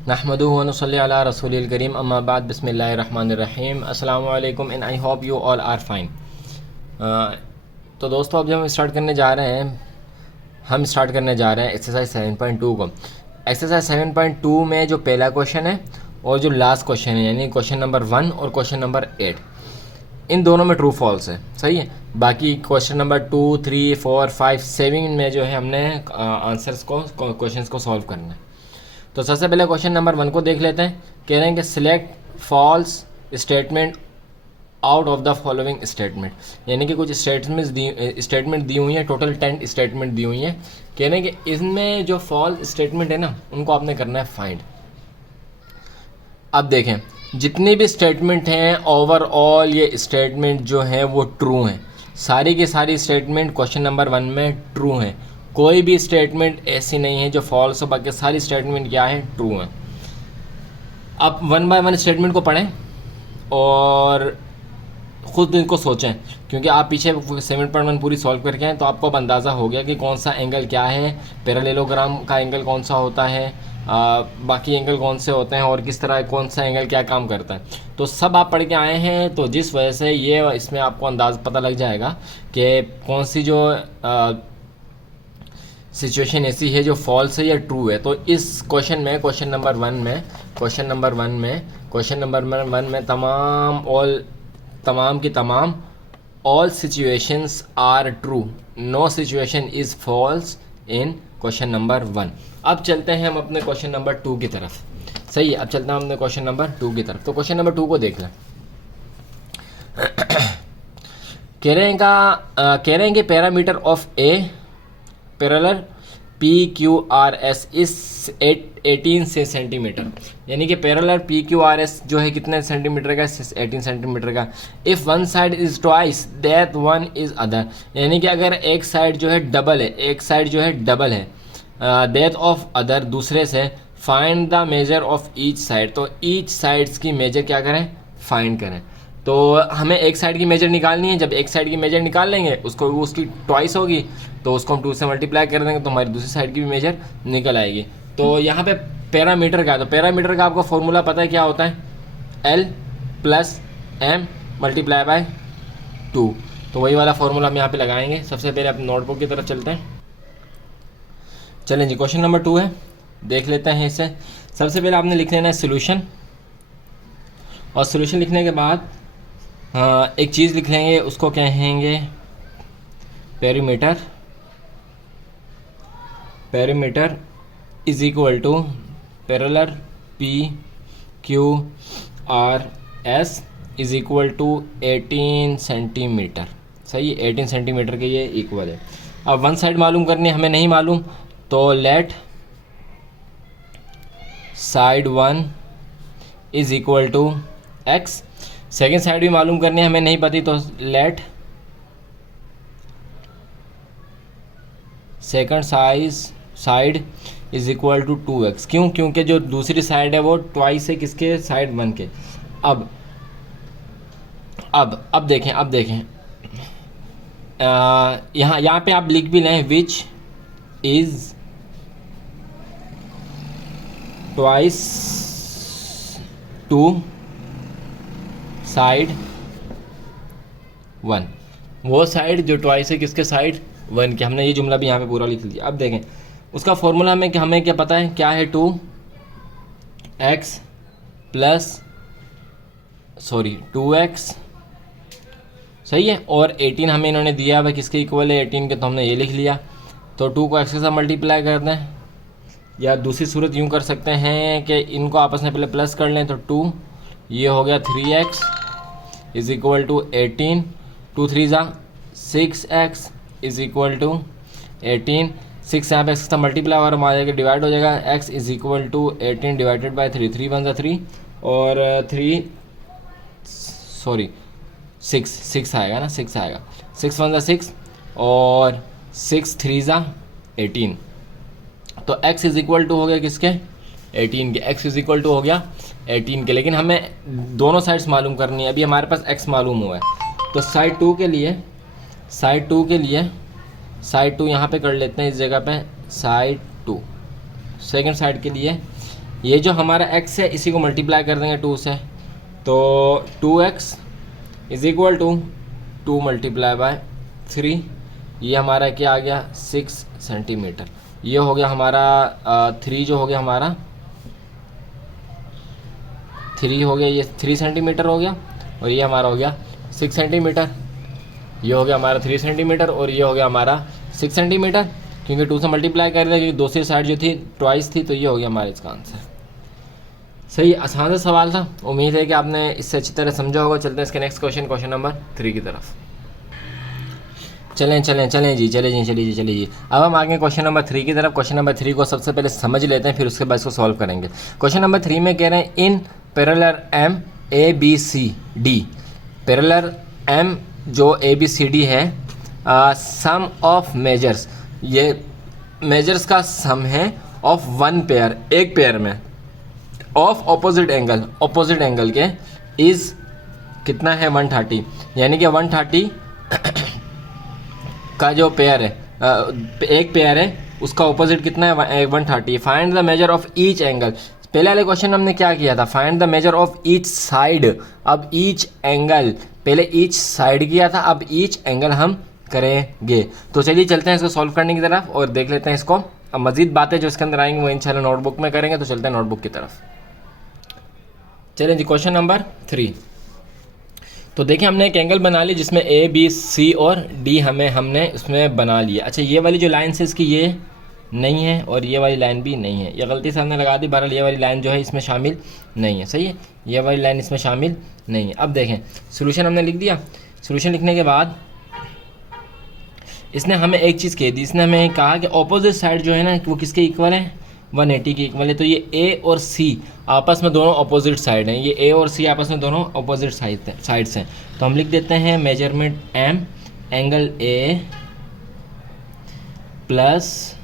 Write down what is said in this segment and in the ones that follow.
नहमदुहु व नसल्ली अला रसूलिल करीम अम्मा बाद बिस्मिल्लाहिर रहमानिर रहीम। अस्सलामु अलैकुम and I hope you all are fine. तो दोस्तों, अब जब हम स्टार्ट करने जा रहे हैं एक्सरसाइज 7.2 को। एक्सरसाइज 7.2 में जो पहला क्वेश्चन है और जो लास्ट क्वेश्चन है, यानी क्वेश्चन नंबर 1 और क्वेश्चन नंबर 8, इन दोनों में ट्रू फॉल्स है, सही है। बाकी क्वेश्चन नंबर 2, 3, 4, 5, 7 में जो है हमने आंसर्स को, क्वेश्चंस को सॉल्व करना है। तो सबसे पहले क्वेश्चन नंबर 1 को देख लेते हैं। कह रहे हैं कि select false statement out of the following statement, यानी कि कुछ स्टेटमेंट दी हुई हैं, टोटल 10 स्टेटमेंट दी हुई हैं। कह रहे हैं कि इसमें जो फॉल्स स्टेटमेंट है ना, उनको आपने करना है फाइंड। अब देखें, जितनी भी स्टेटमेंट हैं ओवरऑल ये स्टेटमेंट जो है वो ट्रू हैं, सारी की सारी स्टेटमेंट क्वेश्चन नंबर 1 में ट्रू हैं। कोई भी स्टेटमेंट ऐसी नहीं है जो फॉल्स हो, बाकी सारी स्टेटमेंट क्या है, ट्रू हैं। अब 1 बाय 1 स्टेटमेंट को पढ़ें और ख़ुद इनको सोचें, क्योंकि आप पीछे 7.1 पूरी सॉल्व करके आए तो आपको अब अंदाज़ा हो गया कि कौन सा एंगल क्या है, पैरेललोग्राम का एंगल कौन सा होता है, बाकी एंगल कौन से होते हैं और किस तरह कौन सा एंगल क्या काम करता है। तो सब आप पढ़ के आए हैं, तो जिस वजह से ये इसमें आपको अंदाज़ पता लग जाएगा कि कौन सी जो सिचुएशन ऐसी है जो फॉल्स है या ट्रू है। तो इस क्वेश्चन में क्वेश्चन नंबर वन में तमाम की तमाम all situations are true, no situation is false in question number 1। अब चलते हैं हम अपने क्वेश्चन नंबर 2 की तरफ, सही है। अब चलते हैं हम अपने क्वेश्चन नंबर 2 की तरफ। तो क्वेश्चन नंबर 2 को देख लें। कह रहे हैं कि parameter of A parallel PQRS इस 18 से सेंटीमीटर, यानी कि पैरेलल PQRS जो है कितने सेंटीमीटर का, 18 सेंटीमीटर का। If one side is twice that one is other, यानी कि अगर एक साइड जो है डबल है, दैट ऑफ अदर दूसरे से, find the measure of each side. तो ईच साइड्स की मेजर क्या करें, फाइंड करें। तो हमें एक साइड की मेजर निकालनी है। जब एक साइड की मेजर निकाल लेंगे, उसकी ट्वाइस होगी, तो उसको हम 2 से मल्टीप्लाई कर देंगे तो हमारी दूसरी साइड की भी मेजर निकल आएगी। तो यहाँ पे पैरामीटर का है, तो पैरामीटर का आपको फॉर्मूला पता है क्या होता है, L + M × 2। तो वही वाला फॉर्मूला हम यहाँ पे लगाएंगे। सबसे पहले अपने नोटबुक की तरफ चलते हैं। चलें जी, क्वेश्चन नंबर 2 है, देख लेते हैं इसे। सबसे पहले आपने लिख लेना है सोल्यूशन, और सोल्यूशन लिखने के बाद एक चीज़ लिख लेंगे, उसको कहेंगे parameter is equal to parallel PQRS is equal to 18 centimetre, सही है। 18 सेंटीमीटर के ये इक्वल है। अब वन साइड मालूम करनी है, हमें नहीं मालूम, तो let side 1 is equal to x। Second side भी मालूम करनी है, हमें नहीं पती, तो let second side is equal to 2x। क्यों? क्योंकि जो दूसरी साइड है वो ट्वाइस है किसके, साइड 1 के। अब देखें यहाँ पे आप लिख भी लें, which is twice to side 1, वो साइड जो ट्वाइस है किसके, साइड 1 के। हमने ये जुमला भी यहाँ पे पूरा लिख लिया। अब देखें उसका फॉर्मूला हमें क्या पता है, क्या है, 2x, सही है। और 18 हमें इन्होंने दिया है किसके इक्वल है, 18 के, तो हमने ये लिख लिया। तो 2 को x के साथ मल्टीप्लाई कर दें, या दूसरी सूरत यूँ कर सकते हैं कि इनको आपस में पहले प्लस कर लें। तो 2 ये हो गया 3x इज इक्वल टू 18, 2 3 ज़ा 6x इज इक्वल टू 18, 6 यहाँ पे x के साथ मल्टीप्लाई और आ जाएगा, डिवाइड हो जाएगा, x is equal to 18 divided by 3, 3 1 ज़ा 3 और 6 आएगा ना, 6 आएगा, 6 1 ज़ा 6 और 6 3 ज़ा 18। तो x इज इक्वल टू हो गया किसके, 18 के। x इज इक्वल टू हो गया 18 के। लेकिन हमें दोनों साइड्स मालूम करनी है। अभी हमारे पास x मालूम हुआ है, तो साइड 2 के लिए साइड 2 यहाँ पे कर लेते हैं, इस जगह पे साइड 2। सेकंड साइड के लिए ये जो हमारा x है इसी को मल्टीप्लाई कर देंगे 2 से, तो 2x is equal to 2 multiply by 3, ये हमारा क्या आ गया 6 सेंटीमीटर। ये हो गया हमारा 3 जो हो गया हमारा 3 हो गया, ये 3 सेंटीमीटर हो गया, और ये हमारा हो गया 6 सेंटीमीटर। ये हो गया हमारा 3 सेंटीमीटर और ये हो गया हमारा 6 सेंटीमीटर, क्योंकि 2 से मल्टीप्लाई कर दिया, क्योंकि दूसरी साइड जो थी ट्वाइस थी, तो ये हो गया हमारा इसका आंसर। सही, आसान सा सवाल था। उम्मीद है कि आपने इससे अच्छी तरह समझा होगा। चलते हैं इसके नेक्स्ट क्वेश्चन नंबर 3 की तरफ। चलें जी। अब हम आगे क्वेश्चन नंबर 3 की तरफ। क्वेश्चन नंबर 3 को सबसे पहले समझ लेते हैं, फिर उसके बाद इसको सॉल्व करेंगे। क्वेश्चन नंबर 3 में कह रहे हैं in parallelogram A B C D, parallelogram जो ए बी सी डी है, सम ऑफ मेजर्स, ये मेजर्स का सम है ऑफ वन पेयर, एक पेयर में, ऑफ ऑपोजिट एंगल के इज़ कितना है 130, यानी कि 130 का जो पेयर है, एक पेयर है, उसका ऑपोजिट कितना है 130। Find the measure of each angle. पहले वाले क्वेश्चन हमने क्या किया था, find the measure of each side. अब ईच एंगल, पहले ईच साइड किया था, अब ईच एंगल हम करेंगे। तो चलिए चलते हैं इसको सॉल्व करने की तरफ और देख लेते हैं इसको। अब मजीद बातें जो इसके अंदर आएंगी वो इंशाल्लाह नोटबुक में करेंगे। तो चलते हैं नोटबुक की तरफ। चलिए जी, क्वेश्चन नंबर 3। तो देखिए हमने एक एंगल बना ली जिसमें ए बी सी और डी हमने उसमें बना लिया। अच्छा, ये वाली जो लाइन से इसकी ये नहीं है और ये वाली लाइन भी नहीं है, ये गलती से हमने लगा दी। बहरहाल ये वाली लाइन जो है इसमें शामिल नहीं है, सही है, ये वाली लाइन इसमें शामिल नहीं है। अब देखें सोल्यूशन हमने लिख दिया। सोल्यूशन लिखने के बाद इसने हमें एक चीज़ कह दी, इसने हमें कहा कि ऑपोजिट साइड जो है ना वो किसके इक्वल है, 180 के इक्वल है। तो ये ए और सी आपस में दोनों अपोजिट साइड हैं, ये ए और सी आपस में दोनों अपोजिट साइड्स हैं। तो हम लिख देते हैं measurement M angle A plus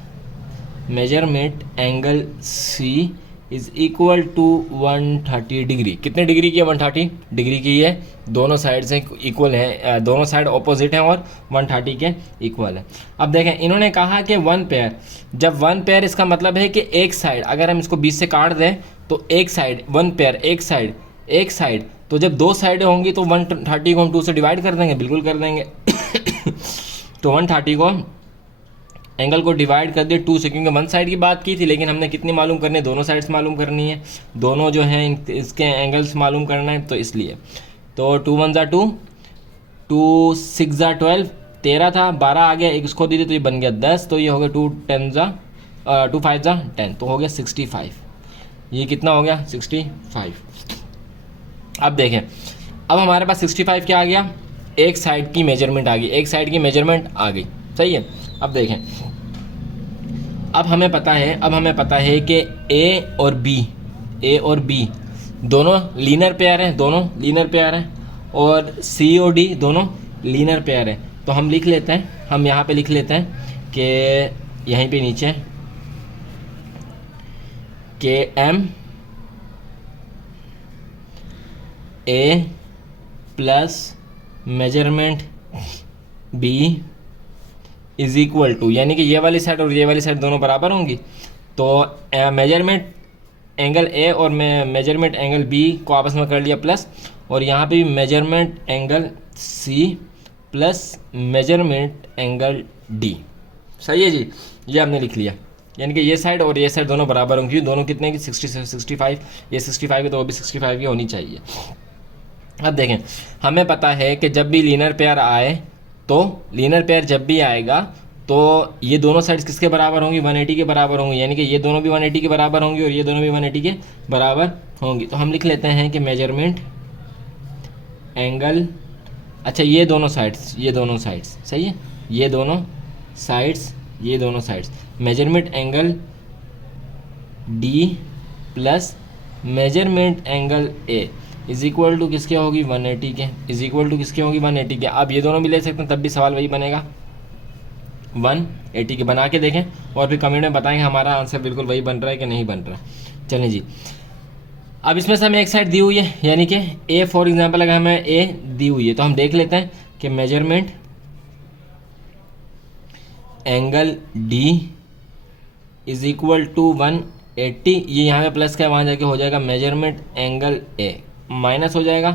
measurement angle C is equal to 130 degree. कितने डिग्री की है, 130 डिग्री की है। दोनों साइड से इक्वल है, दोनों साइड ऑपोजिट हैं और 130 के इक्वल है। अब देखें इन्होंने कहा कि वन पेयर, जब वन पेयर इसका मतलब है कि एक साइड, अगर हम इसको 20 से काट दें तो एक साइड, वन पेयर एक साइड, तो जब दो साइडें होंगी तो 130 को हम 2 से डिवाइड कर देंगे, बिल्कुल कर देंगे। तो 130 को एंगल को डिवाइड कर दिए 2 से, क्योंकि वन साइड की बात की थी, लेकिन हमने कितनी मालूम करनी है, दोनों साइड्स मालूम करनी है, दोनों जो हैं इसके एंगल्स मालूम करना है, तो इसलिए। तो 2 1 2, 2 6 12, 13 था, 12 आ गया, एक इसको दे दी तो ये बन गया 10, तो ये हो गया 2 5 10, तो हो गया 65। ये कितना हो गया 65। अब देखें, अब हमारे पास 65 क्या आ गया, एक साइड की मेजरमेंट आ गई, एक साइड की मेजरमेंट आ गई, सही है। अब देखें, अब हमें पता है कि ए और बी दोनों लीनियर पेयर हैं, और सी और डी दोनों लीनियर पेयर हैं। तो हम लिख लेते हैं, हम यहाँ पे लिख लेते हैं कि यहीं पे नीचे के M A plus measurement B is equal to, यानी कि ये वाली साइड और ये वाली साइड दोनों बराबर होंगी। तो मेजरमेंट एंगल ए और मेजरमेंट एंगल बी को आपस में कर लिया प्लस, और यहाँ पे भी measurement angle C plus measurement angle D, सही है जी। ये हमने लिख लिया, यानी कि ये साइड और ये साइड दोनों बराबर होंगी। दोनों कितने की 65, ये 65 है तो वो भी 65 की होनी चाहिए। अब देखें, हमें पता है कि जब भी लीनियर पेयर आए, तो लीनियर पेयर जब भी आएगा तो ये दोनों साइड्स किसके बराबर होंगी, 180 के बराबर होंगी, यानी कि ये दोनों भी 180 के बराबर होंगी और ये दोनों भी 180 के बराबर होंगी। तो हम लिख लेते हैं कि मेजरमेंट एंगल, अच्छा ये दोनों साइड्स सही है, ये दोनों sides measurement angle D plus measurement angle A is equal to किसके होगी 180 के, इज इक्वल टू किसके होगी 180 के। आप ये दोनों भी ले सकते हैं, तब भी सवाल वही बनेगा 180 के। बना के देखें और फिर कमेंट में बताएंगे हमारा आंसर बिल्कुल वही बन रहा है कि नहीं बन रहा। चलें जी, अब इसमें से हमें एक साइड दी हुई है, यानी कि ए फॉर एग्जांपल अगर हमें ए दी हुई है तो हम देख लेते हैं कि measurement angle D is equal to 1 80, ये यहाँ पे प्लस का वहाँ जाके हो जाएगा मेजरमेंट एंगल ए, माइनस हो जाएगा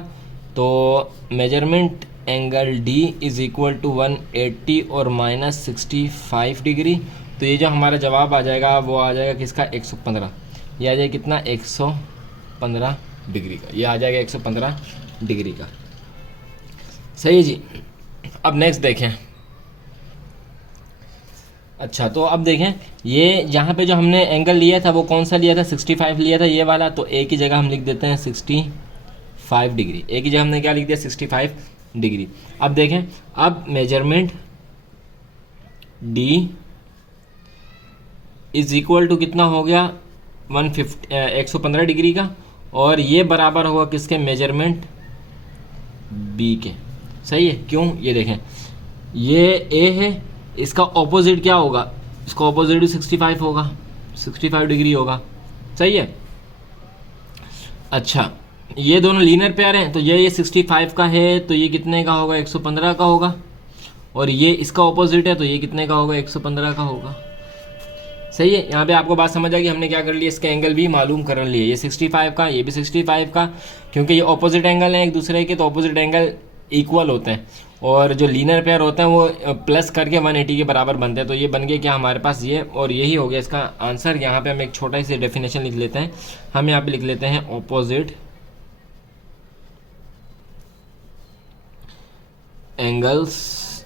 तो measurement angle D is equal to 180 और माइनस 65 डिग्री। तो ये जो हमारा जवाब आ जाएगा वो आ जाएगा किसका, 115। ये आ जाएगा कितना, 115 डिग्री का, ये आ जाएगा 115 डिग्री का। सही है जी। अब नेक्स्ट देखें। अच्छा, तो अब देखें ये यहाँ पे जो हमने एंगल लिया था वो कौन सा लिया था, 65 लिया था ये वाला। तो ए की जगह हम लिख देते हैं 65 डिग्री। ए की जगह हमने क्या लिख दिया, 65 डिग्री। अब देखें, अब measurement D is equal to कितना हो गया, 115 डिग्री का, और ये बराबर होगा किसके, मेजरमेंट बी के। सही है, क्यों, ये देखें ये ए है, इसका ऑपोजिट क्या होगा, इसका ऑपोजिट भी 65 होगा, 65 डिग्री होगा। सही है। अच्छा, ये दोनों लीनियर पेयर हैं, तो ये 65 का है तो ये कितने का होगा, 115 का होगा, और ये इसका ऑपोजिट है तो ये कितने का होगा, 115 का होगा। सही है। यहाँ पे आपको बात समझ आ गई, हमने क्या कर लिया, इसके एंगल भी मालूम कर लिए, ये 65 का, ये भी 65 का, क्योंकि ये ऑपोजिट एंगल हैं एक दूसरे के, तो ऑपोजिट एंगल इक्वल होते हैं, और जो लीनियर पेयर होते हैं वो प्लस करके 180 के बराबर बनते हैं। तो ये बन गया क्या हमारे पास ये, और यही हो गया इसका आंसर। यहाँ पे हम एक छोटा सी डेफिनेशन लिख लेते हैं, हम यहाँ पे लिख लेते हैं ऑपोजिट एंगल्स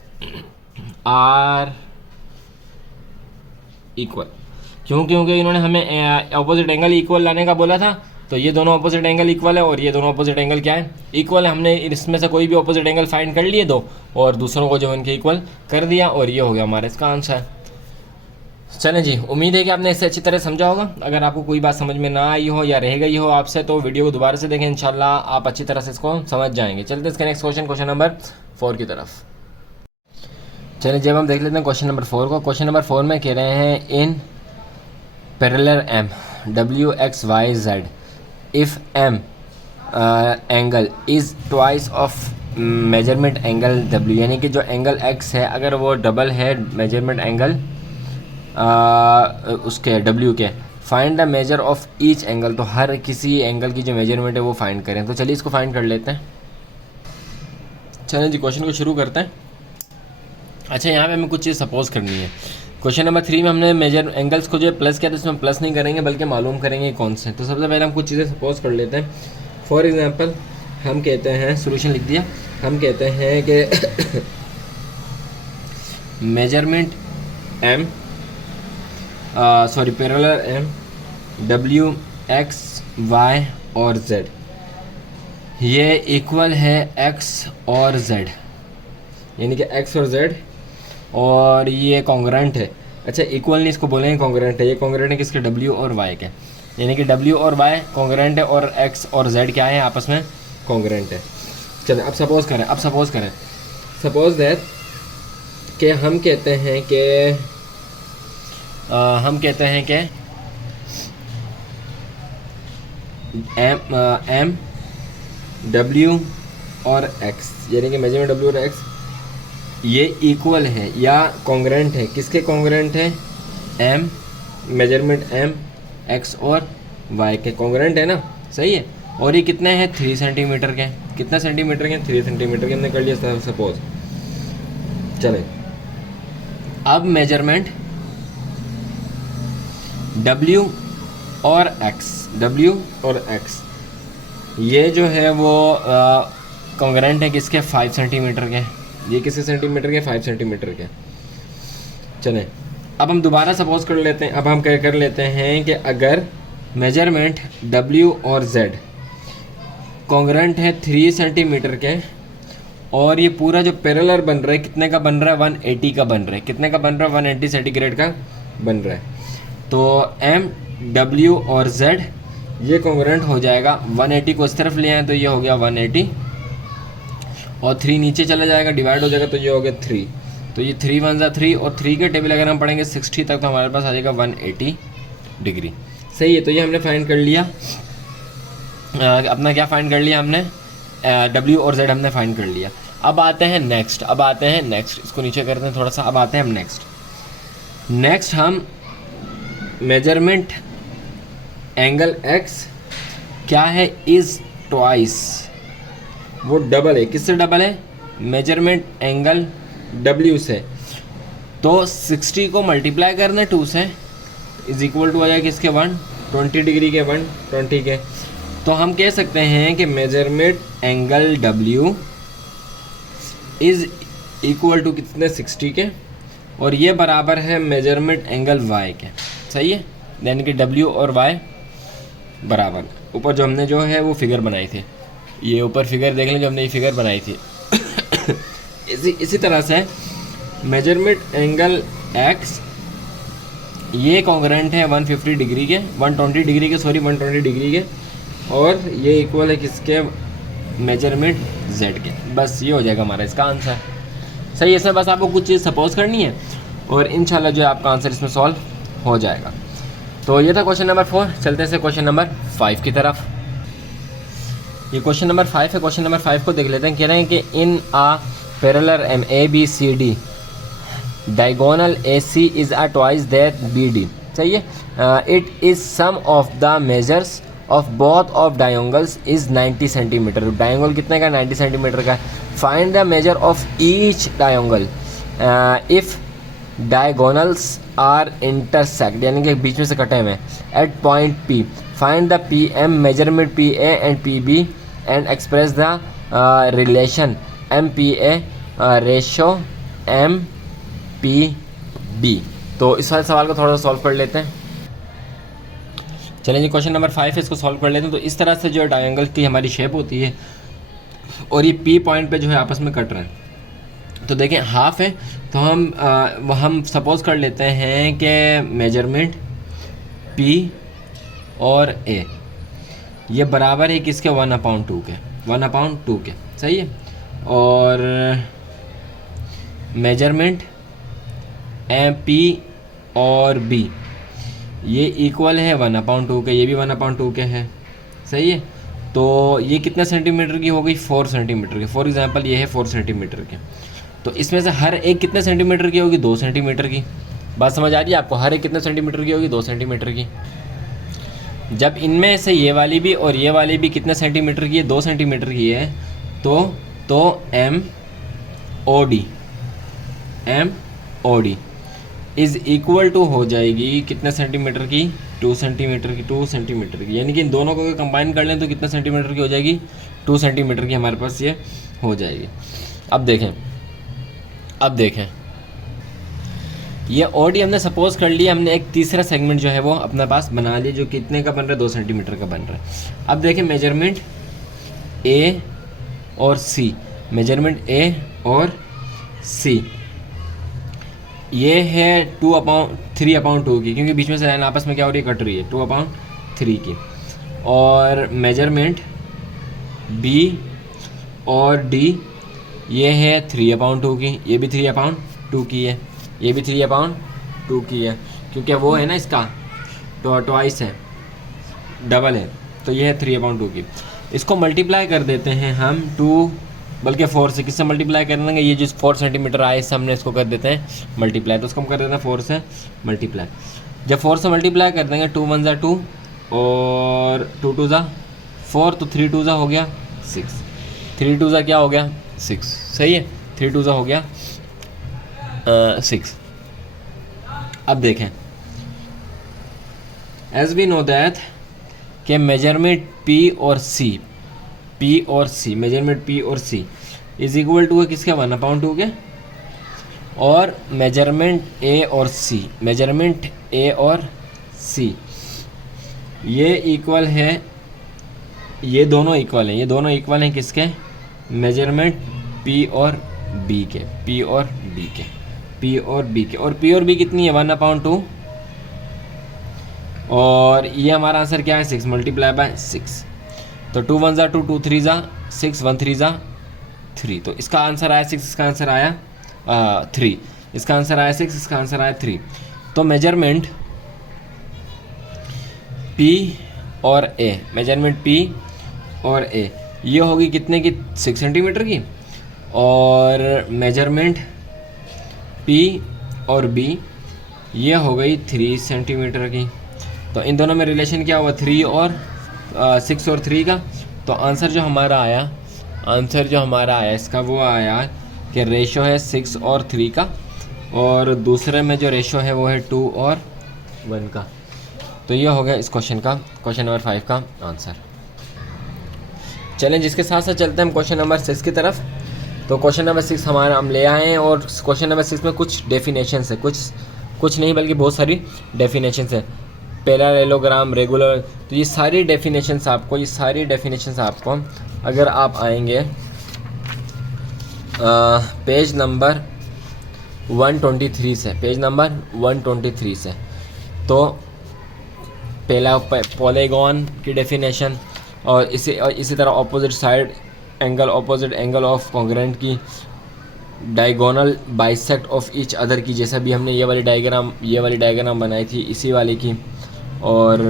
आर इक्वल। क्योंकि इन्होंने हमें ऑपोजिट एंगल इक्वल लाने का बोला था, तो ये दोनों ऑपोजिट एंगल इक्वल है और ये दोनों ऑपोजिट एंगल क्या है, इक्वल है। हमने इसमें से कोई भी ऑपोजिट एंगल फाइंड कर लिए दो, और दूसरों को जो इनके इक्वल कर दिया, और ये हो गया हमारा इसका आंसर। चलें जी, उम्मीद है कि आपने इसे अच्छी तरह समझा होगा। अगर आपको कोई बात समझ में ना आई हो या रह गई हो आपसे, तो वीडियो को दोबारा से देखें, इंशाल्लाह आप अच्छी तरह से इसको समझ जाएंगे। चलते इसके नेक्स्ट क्वेश्चन नंबर 4 की तरफ। चलिए जब हम देख लेते हैं क्वेश्चन नंबर 4 को। क्वेश्चन नंबर 4 में कह रहे हैं in parallelogram WXYZ if m angle is twice of measurement angle W, यानी कि जो एंगल X है अगर वो डबल है मेजरमेंट एंगल उसके W के, find the measure of each angle. तो हर किसी एंगल की जो मेजरमेंट है वो फाइंड करें। तो चलिए इसको फाइंड कर लेते हैं। चलिए जी क्वेश्चन को शुरू करते हैं। अच्छा, यहाँ पे हमें कुछ चीज़ सपोज करनी है। क्वेश्चन नंबर 3 में हमने मेजर एंगल्स को जो है प्लस किया, तो इसमें प्लस नहीं करेंगे बल्कि मालूम करेंगे कौन से। तो सबसे पहले हम कुछ चीज़ें सपोज कर लेते हैं। फॉर एग्जांपल हम कहते हैं, सोल्यूशन लिख दिया, हम कहते हैं कि measurement m parallelogram WXY और Z ये इक्वल है X और Z, यानी कि X और Z, और ये कॉन्ग्रेंट है। अच्छा, इक्वल नहीं इसको बोलेंगे, कॉन्ग्रेंट है। ये कॉन्ग्रेंट है किसके, W और Y के, यानी कि W और Y कॉन्ग्रेंट है और X और Z क्या है, आपस में कॉन्ग्रेंट है। चलिए अब सपोज करें सपोज दैट कि हम कहते हैं कि M W और X, यानी कि मेजरमेंट W और X ये इक्वल है या कॉन्ग्रेंट है। किसके कॉन्ग्रेंट है, M मेजरमेंट M X और Y के कॉन्ग्रेंट है ना। सही है। और ये कितने हैं, 3 सेंटीमीटर के। कितना सेंटीमीटर के, 3 सेंटीमीटर के हमने कर लिया सपोज। चले अब मेजरमेंट W और X ये जो है वो कॉन्ग्रेंट है किसके, 5 सेंटीमीटर के। ये किसी सेंटीमीटर के, 5 सेंटीमीटर के। चलें अब हम दोबारा सपोज कर लेते हैं। अब हम क्या कर लेते हैं कि अगर मेजरमेंट W और Z कॉन्ग्रेंट है 3 सेंटीमीटर के, और ये पूरा जो पैरेलल बन रहा है कितने का बन रहा है, 180 का बन रहा है। कितने का बन रहा है, 180 सेंटीग्रेड का बन रहा है। तो M W और Z ये कॉन्ग्रेंट हो जाएगा। 180 को इस तरफ ले आए तो ये हो गया 180, और 3 नीचे चला जाएगा, डिवाइड हो जाएगा तो ये हो गया 3। तो ये 3 1 जा 3, और 3 के टेबल अगर हम पढ़ेंगे 60 तक तो हमारे पास आ जाएगा 180 डिग्री। सही है। तो ये हमने फाइंड कर लिया, अपना क्या फाइंड कर लिया हमने, W और Z हमने फाइंड कर लिया। अब आते हैं नेक्स्ट, इसको नीचे करते हैं थोड़ा सा। अब आते हैं हम नेक्स्ट हम मेजरमेंट एंगल x क्या है, इज़ ट्वाइस, वो डबल है, किससे डबल है, मेजरमेंट एंगल w से। तो 60 को मल्टीप्लाई करना 2 से इज इक्वल टू आ जाएगा किसके 120 डिग्री के 120 के। तो हम कह सकते हैं कि measurement angle w is equal to कितने 60 के, और ये बराबर है मेजरमेंट एंगल y के। सही है, यानी कि w और y बराबर। ऊपर जो हमने जो है वो फिगर बनाई थी, ये ऊपर फिगर देख लें जो हमने ये फिगर बनाई थी इसी तरह से मेजरमेंट एंगल x ये कॉन्ग्रेंट है 150 डिग्री के 120 डिग्री के 120 डिग्री के, और ये इक्वल है किसके, मेजरमेंट z के। बस ये हो जाएगा हमारा इसका आंसर। सही है, इसमें बस आपको कुछ चीज़ सपोज करनी है और इंशाल्लाह जो है आपका आंसर इसमें सॉल्व हो जाएगा। तो ये था क्वेश्चन नंबर 4। चलते से क्वेश्चन नंबर 5 की तरफ। ये क्वेश्चन नंबर 5 है। क्वेश्चन नंबर 5 को देख लेते हैं। कह रहे हैं कि in a parallel ABCD diagonal AC is a twice that BD। सही है, it is sum of the measures of both of diagonals is 90 centimetre. Diagonal कितने का, 90 सेंटीमीटर का। Find the measure of each diagonal if diagonals are intersect, यानी कि बीच में से कटे हुए at point P। Find the PM measurement PA and PB and express the relation MPA ratio MPB। तो इस वाले सवाल को थोड़ा सा सॉल्व कर लेते हैं। चलें जी, क्वेश्चन नंबर 5 है, इसको सॉल्व कर लेते हैं। तो इस तरह से जो डायंगल की हमारी शेप होती है और ये P पॉइंट पे जो है आपस में कट रहे हैं। तो देखें हाफ है, तो हम सपोज कर लेते हैं कि मेजरमेंट P और A ये बराबर है किसके, 1/2 के, 1/2 के। सही है, और मेजरमेंट P और B ये इक्वल है 1/2 के, ये भी 1/2 के है। सही है, तो ये कितने सेंटीमीटर की हो गई, 4 सेंटीमीटर की। फॉर एग्जांपल ये है 4 सेंटीमीटर के, तो इसमें से हर एक कितने सेंटीमीटर की होगी, 2 सेंटीमीटर की। बात समझ आ रही है आपको, हर एक कितने सेंटीमीटर की होगी, 2 सेंटीमीटर की। जब इनमें से ये वाली भी और ये वाली भी कितने सेंटीमीटर की है, 2 सेंटीमीटर की है, तो MOD इज़ इक्वल टू हो जाएगी कितने सेंटीमीटर की, 2 सेंटीमीटर की, 2 सेंटीमीटर की। यानी कि इन दोनों को कंबाइन कर लें तो कितने सेंटीमीटर की हो जाएगी, 2 सेंटीमीटर की हमारे पास ये हो जाएगी। अब देखें ये OD हमने सपोज कर लिया, हमने एक तीसरा सेगमेंट जो है वो अपने पास बना लिया, जो कितने का बन रहा है, 2 सेंटीमीटर का बन रहा है। अब देखें मेजरमेंट A और C, मेजरमेंट A और C ये है 3/2 की, क्योंकि बीच में से लाइन आपस में क्या हो रही है, कट रही है, 2/3 की। और मेजरमेंट B और D ये है 3/2 की, ये भी 3/2 की है, ये भी 3/2 की है, क्योंकि वो है ना इसका तो ट्वाइस है, डबल है, तो ये है 3/2 की। इसको मल्टीप्लाई कर देते हैं हम 2 बल्कि 4 से। किससे मल्टीप्लाई कर देंगे, ये जो 4 सेंटीमीटर आए इससे हमने इसको कर देते हैं मल्टीप्लाई, तो उसको हम कर देते हैं 4 से मल्टीप्लाई। जब 4 से मल्टीप्लाई कर देंगे 2 1 2 और 2 2 4, तो 3 2 हो गया 6, 3 2 क्या हो गया 6। सही है, 3 2 हो गया 6। अब देखें एज वी नो दैट कि मेजरमेंट P और C मेजरमेंट P और C इज इक्वल टू है किसके, 1/2 के। और मेजरमेंट A और C ये इक्वल है, ये दोनों इक्वल हैं किसके, मेजरमेंट P और B के, P और P और B कितनी है, 1/2। और ये हमारा आंसर क्या है, 6 मल्टीप्लाई बाय 6। तो 2 1 2 2 3 6 1 3 3। तो इसका आंसर आया 6, इसका आंसर आया 3, इसका आंसर आया 6, इसका आंसर आया 3। तो मेजरमेंट P और A, मेजरमेंट P और A ये होगी कितने की, 6 सेंटीमीटर की। और मेजरमेंट P और B ये हो गई 3 सेंटीमीटर की। तो इन दोनों में रिलेशन क्या हुआ, 3 और 6 और 3 का। तो आंसर जो हमारा आया इसका वो आया कि रेशो है 6 और 3 का, और दूसरे में जो रेशो है वो है 2 और 1 का। तो ये हो गया इस क्वेश्चन नंबर 5 का आंसर। चलें, जिसके साथ साथ चलते हैं हम क्वेश्चन नंबर 6 की तरफ। तो क्वेश्चन नंबर 6 हमारा हम ले आए हैं, और क्वेश्चन नंबर 6 में कुछ डेफिनेशंस है, कुछ नहीं बल्कि बहुत सारी डेफिनेशंस है। पैरेललोग्राम, रेगुलर, तो ये सारी डेफिनेशंस आपको अगर आप आएंगे पेज नंबर 123 से, तो पहला पॉलीगॉन की डेफिनेशन, और इसी तरह ऑपोजिट एंगल ऑफ कॉन्ग्रेंट की, diagonal bisect of each other की, जैसा भी हमने ये वाली डायग्राम बनाई थी इसी वाली की, और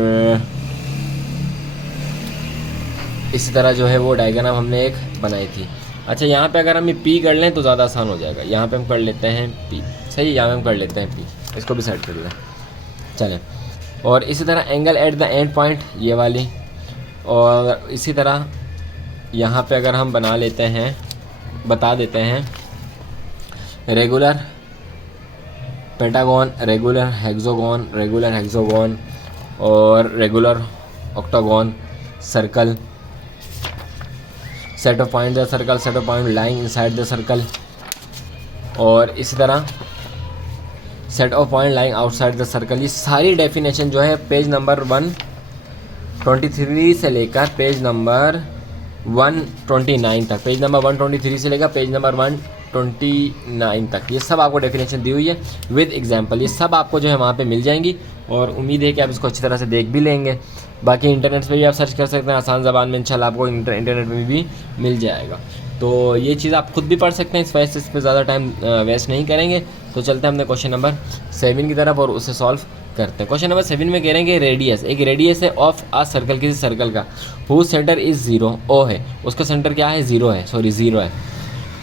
इसी तरह जो है वो डायग्राम हमने एक बनाई थी। अच्छा, यहाँ पे अगर हम ये पी कर लें तो ज़्यादा आसान हो जाएगा। यहाँ पे हम कर लेते हैं पी, सही, यहाँ पे हम कर लेते हैं पी, इसको भी सेट कर लें। चलें, और इसी तरह angle at the end point, ये वाली, और इसी तरह यहाँ पे अगर हम बता देते हैं रेगुलर पेंटागन, रेगुलर हेक्सागोन और regular octagon, circle, set of point the circle, set of point lying inside the circle, और इसी तरह set of point lying outside the circle. ये सारी डेफिनेशन जो है पेज नंबर 123 से लेकर पेज नंबर 129 तक, पेज नंबर 123 से लेकर पेज नंबर 129 तक, ये सब आपको डेफिनेशन दी हुई है विद एग्जांपल। ये सब आपको जो है वहाँ पे मिल जाएंगी, और उम्मीद है कि आप इसको अच्छी तरह से देख भी लेंगे। बाकी इंटरनेट पे भी आप सर्च कर सकते हैं आसान ज़बान में, इंशाल्लाह आपको इंटरनेट में भी मिल जाएगा। तो ये चीज़ आप खुद भी पढ़ सकते हैं, इस वजह से इस पर ज़्यादा टाइम वेस्ट नहीं करेंगे। तो चलते हैं हमने क्वेश्चन नंबर 7 की तरफ और उसे सॉल्व करते हैं। क्वेश्चन नंबर 7 में कह रहे हैं कि रेडियस है ऑफ आ सर्कल, किसी सर्कल का, हुज सेंटर इज़ 0, ओ है, उसका सेंटर क्या है, 0 है,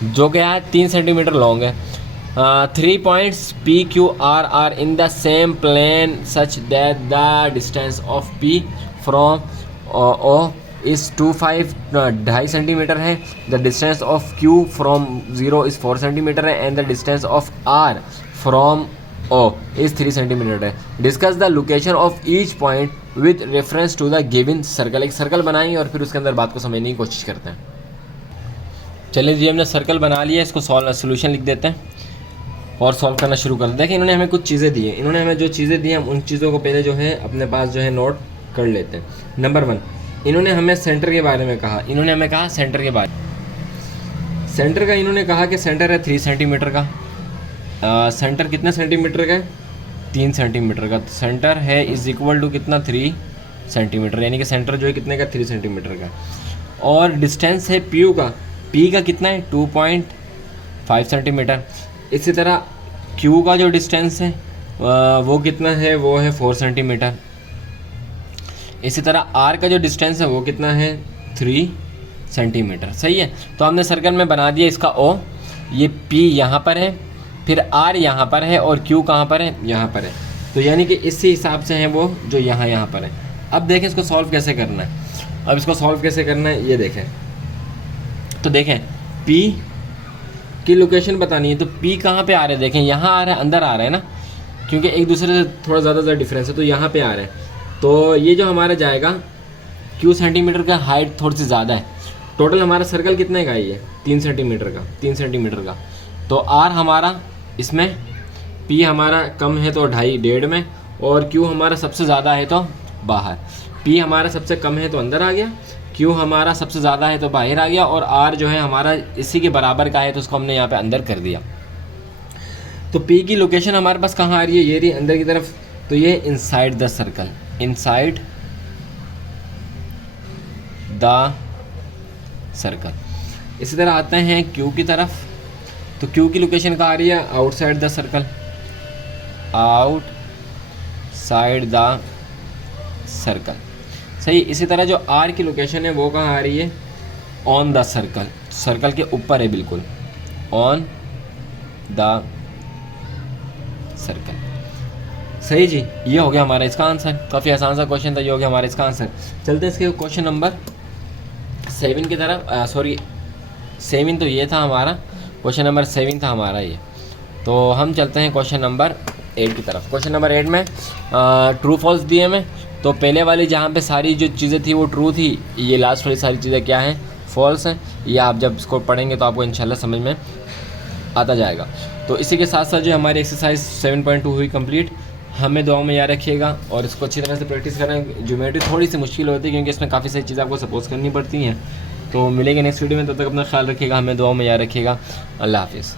जो क्या है 3 सेंटीमीटर लॉन्ग है। 3 points P Q R are in the same plane such that the distance of P from O is 2.5 centimetre है, the distance of Q from 0 is 4 centimetre है, and the distance of R from O is 3 centimetre है। Discuss the location of each point with reference to the given circle. एक circle बनाएंगे और फिर उसके अंदर बात को समझने की कोशिश करते हैं। चलिए जी, हमने सर्कल बना लिया, इसको सोल्यूशन लिख देते हैं और सॉल्व करना शुरू कर दें। देखिए, इन्होंने हमें कुछ चीज़ें दी हैं, जो चीज़ें दी हैं हम उन चीज़ों को पहले जो है अपने पास जो है नोट कर लेते हैं। नंबर 1, इन्होंने हमें सेंटर के बारे में कहा, सेंटर का इन्होंने कहा कि सेंटर है 3 सेंटीमीटर का। सेंटर कितने सेंटीमीटर का है, 3 सेंटीमीटर का। सेंटर है इज इक्वल टू कितना, 3 सेंटीमीटर, यानी कि सेंटर जो है कितने का, 3 सेंटीमीटर का। और डिस्टेंस है P का कितना है, 2.5 सेंटीमीटर। इसी तरह Q का जो डिस्टेंस है वो कितना है, वो है 4 सेंटीमीटर। इसी तरह R का जो डिस्टेंस है वो कितना है, 3 सेंटीमीटर। सही है, तो हमने सर्कल में बना दिया इसका O, ये P यहाँ पर है, फिर R यहाँ पर है, और Q कहाँ पर है, यहाँ पर है। तो यानी कि इसी हिसाब से है वो जो यहाँ पर है। अब देखें इसको सॉल्व कैसे करना है, ये देखें। तो देखें, P की लोकेशन बतानी है, तो P कहाँ पे आ रहा है, देखें यहाँ आ रहा है, अंदर आ रहा है ना, क्योंकि एक दूसरे से थोड़ा ज़्यादा डिफरेंस है, तो यहाँ पे आ रहा है। तो ये जो हमारा जाएगा Q सेंटीमीटर का, हाइट थोड़ी सी ज़्यादा है। टोटल हमारा सर्कल कितने का है, ये 3 सेंटीमीटर का। तो R हमारा इसमें, P हमारा कम है तो 1.5 में, और Q हमारा सबसे ज़्यादा है तो बाहर। P हमारा सबसे कम है तो अंदर आ गया, Q हमारा सबसे ज़्यादा है तो बाहर आ गया, और R जो है हमारा इसी के बराबर का है, तो उसको हमने यहाँ पे अंदर कर दिया। तो P की लोकेशन हमारे पास कहाँ आ रही है, ये रही अंदर की तरफ, तो ये इनसाइड द सर्कल, इसी तरह आते हैं Q की तरफ, तो Q की लोकेशन कहाँ आ रही है, आउटसाइड द सर्कल, सही। इसी तरह जो R की लोकेशन है वो कहाँ आ रही है, ऑन द सर्कल के ऊपर है, बिल्कुल ऑन द सर्कल, सही जी, ये हो गया हमारा इसका आंसर। काफ़ी आसान सा क्वेश्चन था, ये हो गया हमारा इसका आंसर। चलते हैं इसके क्वेश्चन नंबर 7 की तरफ। सॉरी 7 तो ये था हमारा, क्वेश्चन नंबर 7 था हमारा ये। तो हम चलते हैं क्वेश्चन नंबर 8 की तरफ। क्वेश्चन नंबर 8 में ट्रू फॉल्स दिए में, तो पहले वाली जहाँ पे सारी जो चीज़ें थी वो ट्रू थी, ये लास्ट वाली सारी चीज़ें क्या हैं, फॉल्स हैं। ये आप जब इसको पढ़ेंगे तो आपको इंशाल्लाह समझ में आता जाएगा। तो इसी के साथ साथ जो हमारी एक्सरसाइज 7.2 हुई कंप्लीट। हमें दुआओं में याद रखिएगा और इसको अच्छी तरह से प्रैक्टिस करें। ज्योमेट्री थोड़ी सी मुश्किल होती है क्योंकि इसमें काफ़ी सारी चीज़ें आपको सपोज करनी पड़ती हैं। तो मिलेंगे नेक्स्ट वीडियो में, तब तक अपना ख्याल रखिएगा, हमें दुआओं में याद रखिएगा। अल्लाह हाफिज़।